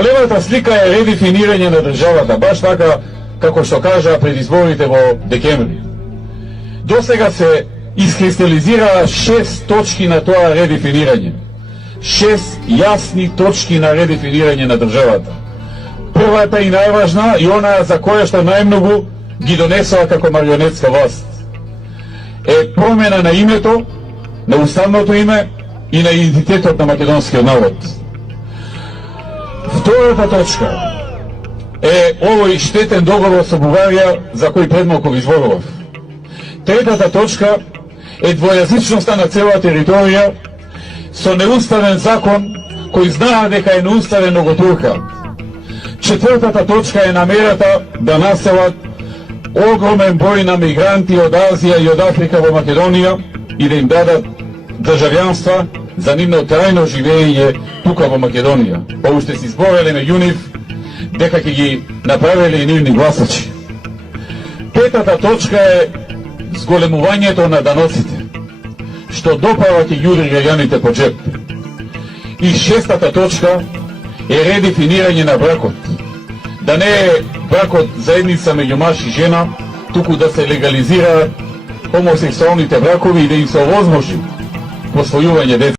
Големата слика е редефинирање на државата, баш така како што кажа пред изборите во декември. Досега се искристализира 6 точки на тоа редефинирање. 6 јасни точки на редефинирање на државата. Првата и најважна, и она за која што најмногу ги донесува како марионетска власт, е промена на името, на уставното име и на идентитетот на македонскиот народ. Втората точка е овој штетен договор со Бугарија за кој предмалку ви зборував. Третата точка е двојазичноста на цела територија со неуставен закон кој знаа дека е неуставен, но го турка. Четвртата точка е намерата да населат огромен број на мигранти од Азија и од Африка во Македонија и да им дадат државјанства за нивно трајно живење тука во Македонија. Па уште си збореле меѓу нив дека ќе ги направеле и нивни гласачи. Петата точка е зголемувањето на даноците, што допава ќе јури граѓаните по джеп. И шестата точка е редефинирање на бракот. Да не е бракот заедница меѓу маж и жена, туку да се легализираат хомосексуалните бракови и да им се овозможи посвојување деца.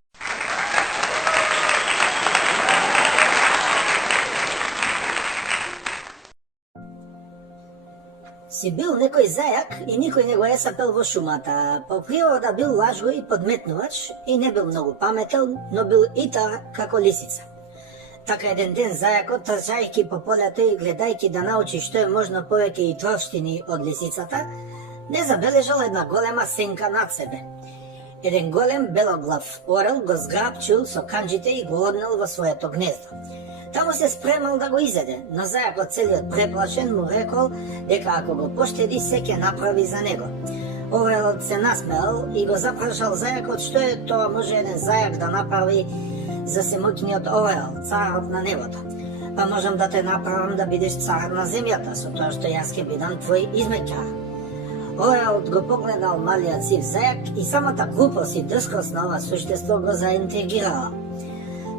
Си бил некој зајак и никој не го е сапел во шумата. По природа бил лажго и подметнувач и не бил многу паметен, но бил и таа како лисица. Така еден ден зајакот, трчајќи по полето и гледајќи да научи што е можно повеќе и троштини од лисицата, не забележал една голема сенка над себе. Еден голем белоглав орел го зграбчил со канџите и го однел во своето гнездо. Таму се спремал да го изеде, но зајакот целиот преплашен му рекол дека ако го поштеди се ќе направи за него. Орелот се насмеал и го запрашал зајакот што е тоа може еден зајак да направи за семоќниот орел, царот на небото. Па можам да те направам да бидеш цар на земјата, со тоа што јас ќе бидам твој измеќар. Орелот го погледнал малиот сив зајак и самата глупост и дрскост на ова суштество го заинтригирала.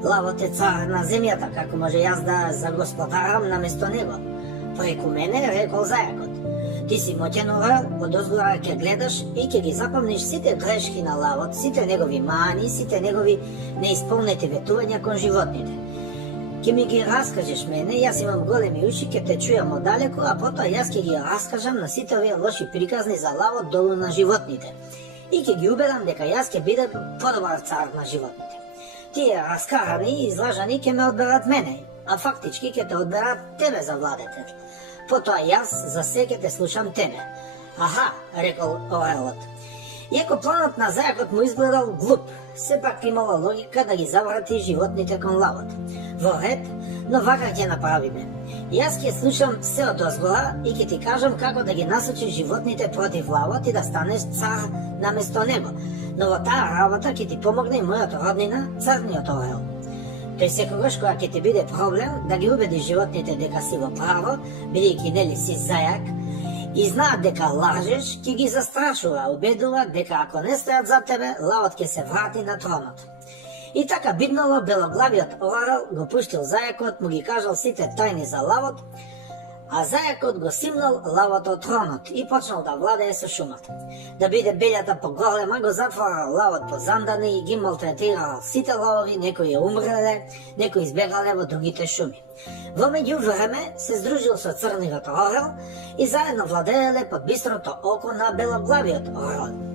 Лавот е цар на земјата, како може јас да загосподарам наместо него? Преку мене, рекол зајакот. Ти си моќен орел, одозгора ќе гледаш и ќе ги запомниш сите грешки на лавот, сите негови мани, сите негови неисполнети ветувања кон животните. Ќе ми ги раскажеш мене, јас имам големи уши, ќе те чујам оддалеку, а потоа јас ќе ги раскажам на сите овие лоши приказни за лавот долу на животните. И ќе ги убедам дека јас ќе бидам подобар цар на животните. Тие раскарани и излажани ќе ме одберат мене, а фактички ќе те одберат тебе за владетел. Потоа јас за се ќе те слушам тебе. Аха, рекол орелот. Иако планот на зајакот му изгледал глуп, сепак имала логика да ги заврати животните кон лавот. Во ред, но вака ќе направиме. Јас ќе слушам се од озгора и ќе ти кажам како да ги насочиш животните против лавот и да станеш цар наместо него. Но во таа работа ќе ти помогне и мојот роднина, црниот орел. Тој секогаш кога ќе ти биде проблем да ги убедиш животните дека си во право, бидејќи нели си зајак, и знаат дека лажеш, ќе ги застрашува, убедува дека ако не стојат за тебе, лавот ќе се врати на тронот. И така биднало, белоглавиот орел го пуштил зајакот, му ги кажал сите тајни за лавот, а зајакот го симнал лавот од тронот и почнал да владее со шумата. Да биде белјата поголема, го затворал лавот по зандани и ги малтретирал сите лавови, некои умреле, некои избегале во другите шуми. Во меѓувреме се здружил со црниот орел и заедно владееле под бистрото око на белоглавиот орел.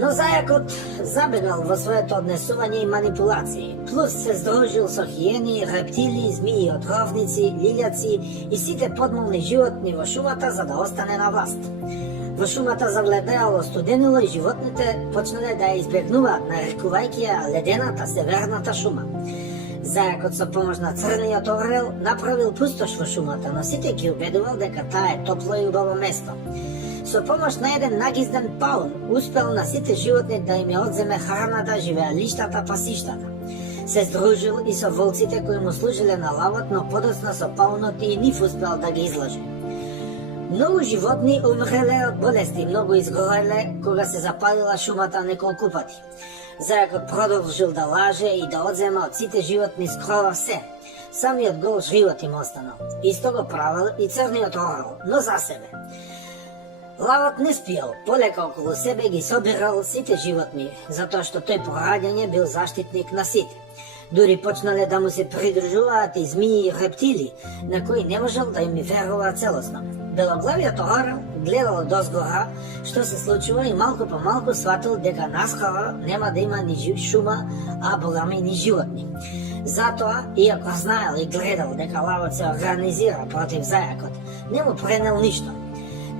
Но зајакот забегал во своето однесување и манипулации, плюс се здружил со хиени, рептили, змии, отровници, лилјаци и сите подмолни животни во шумата за да остане на власт. Во шумата завладеало студенило и животните почнале да ја избегнуваат, нарекувајќи ја ледената северната шума. Зајакот со помош на црниот орел направил пустош во шумата, но сите ги убедувал дека таа е топло и убаво место. Со помош на еден нагизден паун, успел на сите животни да им ја одземе храната, живеалиштата, пасиштата. Се здружил и со волците кои му служиле на лавот, но подоцна со паунот и нив успел да ги излаже. Многу животни умреле од болести, многу изгореле кога се запалила шумата неколку пати. Зајакот продолжил да лаже и да одзема од сите животни скрова се. Самиот гол живот им останал. Исто го правил и црниот орел, но за себе. Лавот не спиел, полека околу себе ги собирал сите животни, затоа што тој по раѓање бил заштитник на сите. Дури почнале да му се придружуваат и змии и рептили, на кои не можел да им верува целосно. Белоглавиот орел гледал дозгора што се случува и малку по малку сватил дека наскоро нема да има ни шума, а богами ни животни. Затоа, иако знаел и гледал дека лавот се организира против зајакот, не му пренел ништо.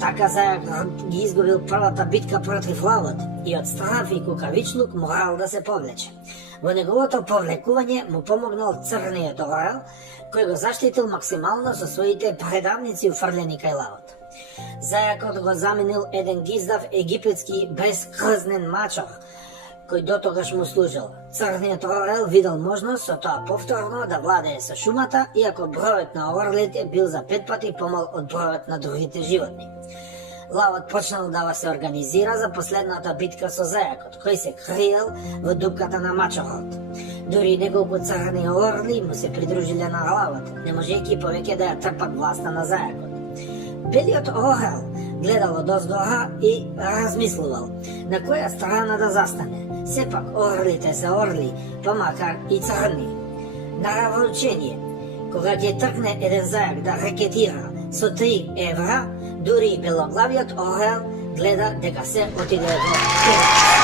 Така зајак ги изгубил првата битка против лавот и од страв и кукавичлук морал да се повлече. Во неговото повлекување му помогнал црниот орел, кој го заштитил максимално со своите предавници уфрлени кај лавот. Зајакот го заменил еден гиздав египетски безкрзнен мачор, кој дотогаш му служил. Црниот орел видел можност со тоа повторно да владее со шумата, иако бројот на орлите бил за 5 пати помал од бројот на другите животни. Лавот почнал да се организира за последната битка со зајакот, кој се криел во дупката на мачорот. Дури неколку црни орли му се придружиле на лавот, не можејќи повеќе да ја трпат власта на зајакот. Белиот орел гледал одозгора и размислувал на која страна да застане. Сепак орлите се орли, па макар и црни. На равночение, кога ќе тркне еден зајак да рекетира со 3 евра, дури и белоглавиот орел гледа дека се отиде во